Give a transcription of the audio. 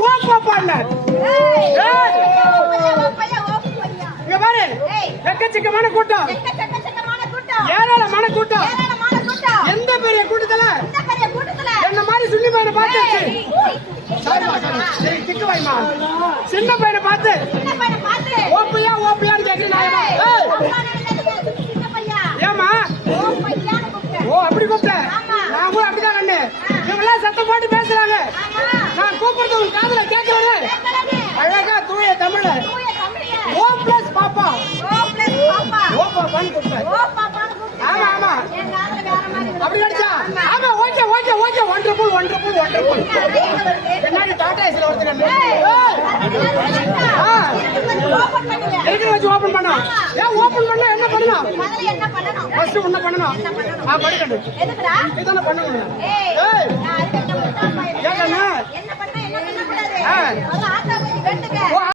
ஓ பாப்பான்னு ஏய், ஏய். ஓ பையா, ஓ பையா, ஓ பையா. இங்க பாரு ஏய். எக்கச்சக்கமான கூட்டம். ஏராளமான கூட்டம். எந்த பெரிய கூட்டத்துல என்ன மாதிரி சுள்ளி பையனை பார்த்து சாரி. திக்கு. சின்ன பையனை பார்த்து சின்ன பையனை பார்த்து ஓப்பையா ஓப்பையான்னு கேட்கிறேன். ஏம்மா ஓ அப்படி கூப்பிட்டேன். நான் கூட அப்படிதான் கண்ணு இவங்கெல்லாம் சத்தம் போட்டு பேசுறாங்க பிளஸ் பாப்பா plus பாப்பா. ஓ பாப்பான்னு கூப்பிட்டேன் ஓ பாப்பான்னு கூப்பிட்டேன். ஆமா, ஆமா. என் காதுல வேற மாதிரி. அப்படி அடிச்சா ஆமா. Okay okay okay. ஒன்றரை ஒன்றரை ஒன்றரை பின்னாடி டாடா ஏசில ஒருத்தர் பண்ணுங்க. எதுக்கு வச்சு ஓபன் பண்ணோம் ஏன் ஓபன் பண்ணா என்ன பண்ணணும்? முதல்ல என்ன பண்ணணும்? ஃபர்ஸ்ட் உன்ன பண்ணணும். ஆ படிக்கணும் எதுக்குடா? இதான பண்ணணும். ஏய், ஏய். நான் அதுக்கு என்ன கண்ணு? என்ன பண்ண, என்ன